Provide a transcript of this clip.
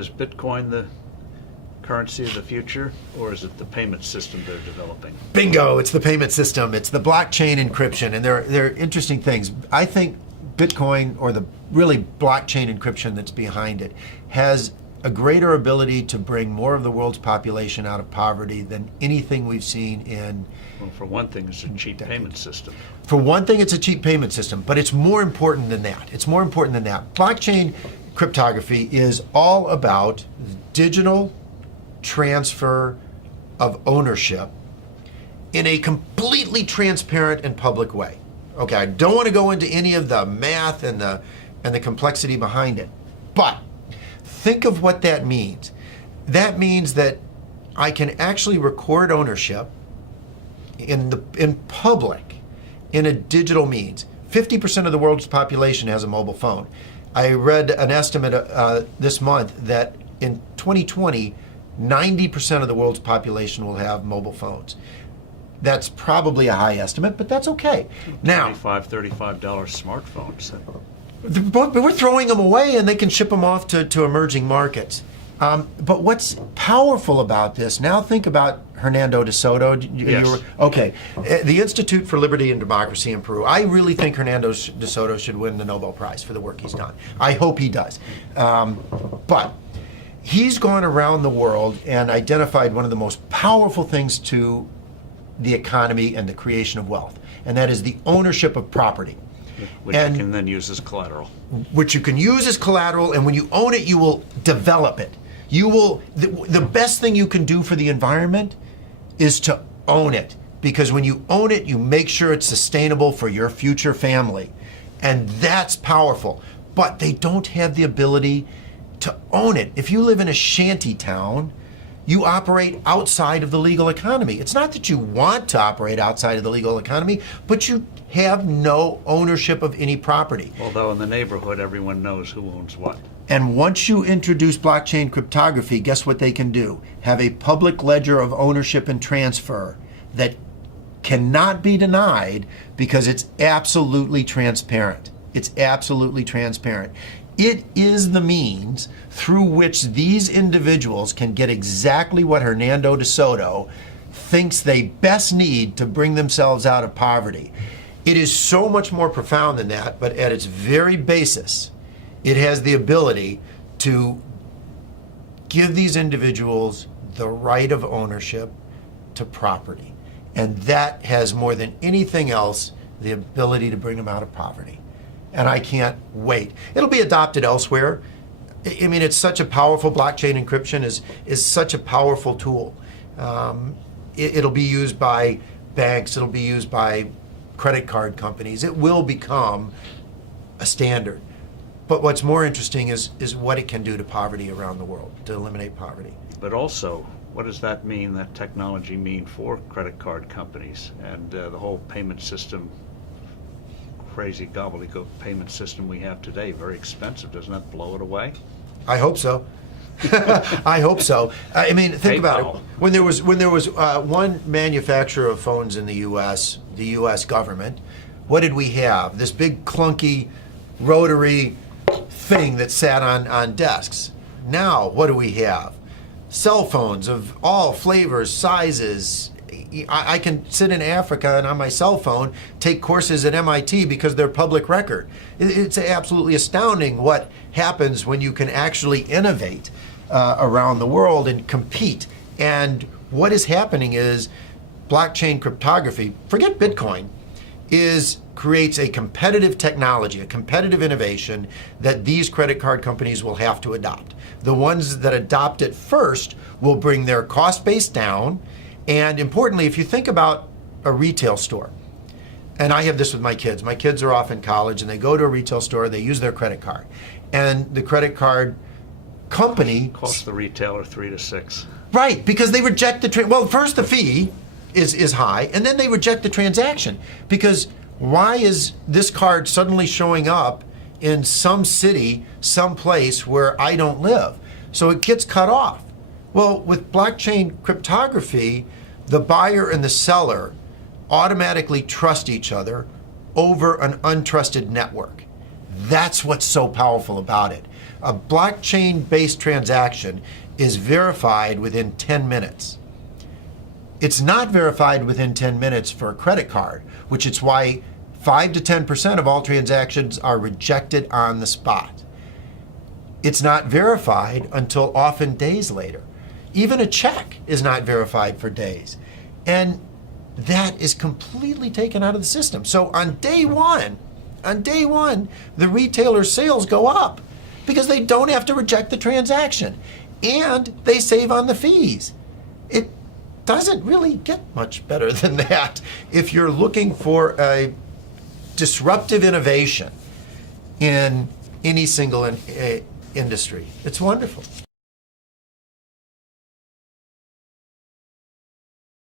Is Bitcoin the currency of the future, or is it the payment system they're developing? Bingo, it's the payment system. It's the blockchain encryption, and they're interesting things. I think Bitcoin, or the really blockchain encryption that's behind it, has a greater ability to bring more of the world's population out of poverty than anything we've seen in... Well, for one thing, it's a cheap payment system. For one thing, it's a cheap payment system, but it's more important than that. It's more important than that. Blockchain cryptography is all about digital transfer of ownership in a completely transparent and public way. Okay, I don't want to go into any of the math and the complexity behind it, but think of what that means. That means that I can actually record ownership in public in a digital means. 50% of the world's population has a mobile phone. I read an estimate this month that in 2020, 90% of the world's population will have mobile phones. That's probably a high estimate, but that's okay. Now, $35 smartphones. But we're throwing them away, and they can ship them off to emerging markets. But what's powerful about this, now think about Hernando de Soto. Yes. Okay, the Institute for Liberty and Democracy in Peru. I really think Hernando de Soto should win the Nobel Prize for the work he's done. I hope he does. But he's gone around the world and identified one of the most powerful things to the economy and the creation of wealth, and that is the ownership of property. Which you can then use as collateral. Which you can use as collateral, and when you own it, you will develop it. You will, the best thing you can do for the environment is to own it, because when you own it, you make sure it's sustainable for your future family. And that's powerful. But they don't have the ability to own it. If you live in a shanty town, you operate outside of the legal economy. It's not that you want to operate outside of the legal economy, but you have no ownership of any property. Although in the neighborhood, everyone knows who owns what. And once you introduce blockchain cryptography, guess what they can do? Have a public ledger of ownership and transfer that cannot be denied, because it's absolutely transparent. It's absolutely transparent. It is the means through which these individuals can get exactly what Hernando de Soto thinks they best need to bring themselves out of poverty. It is so much more profound than that, but at its very basis, it has the ability to give these individuals the right of ownership to property. And that has, more than anything else, the ability to bring them out of poverty. And I can't wait. It'll be adopted elsewhere. I mean, it's such a powerful, blockchain encryption is such a powerful tool. It'll be used by banks, it'll be used by credit card companies. It will become a standard. But what's more interesting is what it can do to poverty around the world, to eliminate poverty. But also, what does that mean, that technology mean for credit card companies and the whole payment system, crazy gobbledygook payment system we have today? Very expensive. Doesn't that blow it away? I hope so. I hope so. I mean, think about it. When there was one manufacturer of phones in the U.S. government, what did we have? This big clunky rotary thing that sat on desks. Now, what do we have? Cell phones of all flavors, sizes. I can sit in Africa and on my cell phone take courses at MIT because they're public record. It's absolutely astounding what happens when you can actually innovate around the world and compete. And what is happening is blockchain cryptography, forget Bitcoin, creates a competitive technology, a competitive innovation that these credit card companies will have to adopt. The ones that adopt it first will bring their cost base down. And importantly, if you think about a retail store, and I have this with my kids are off in college and they go to a retail store, they use their credit card. And the credit card company costs the retailer $3 to $6. Right, because they reject the well, first the fee is high, and then they reject the transaction. Because why is this card suddenly showing up in some city, some place where I don't live? So it gets cut off. Well, with blockchain cryptography, the buyer and the seller automatically trust each other over an untrusted network. That's what's so powerful about it. A blockchain-based transaction is verified within 10 minutes. It's not verified within 10 minutes for a credit card, which is why 5 to 10% of all transactions are rejected on the spot. It's not verified until often days later. Even a check is not verified for days. And that is completely taken out of the system. So on day one, the retailer's sales go up because they don't have to reject the transaction and they save on the fees. It doesn't really get much better than that if you're looking for a disruptive innovation in any single industry. It's wonderful.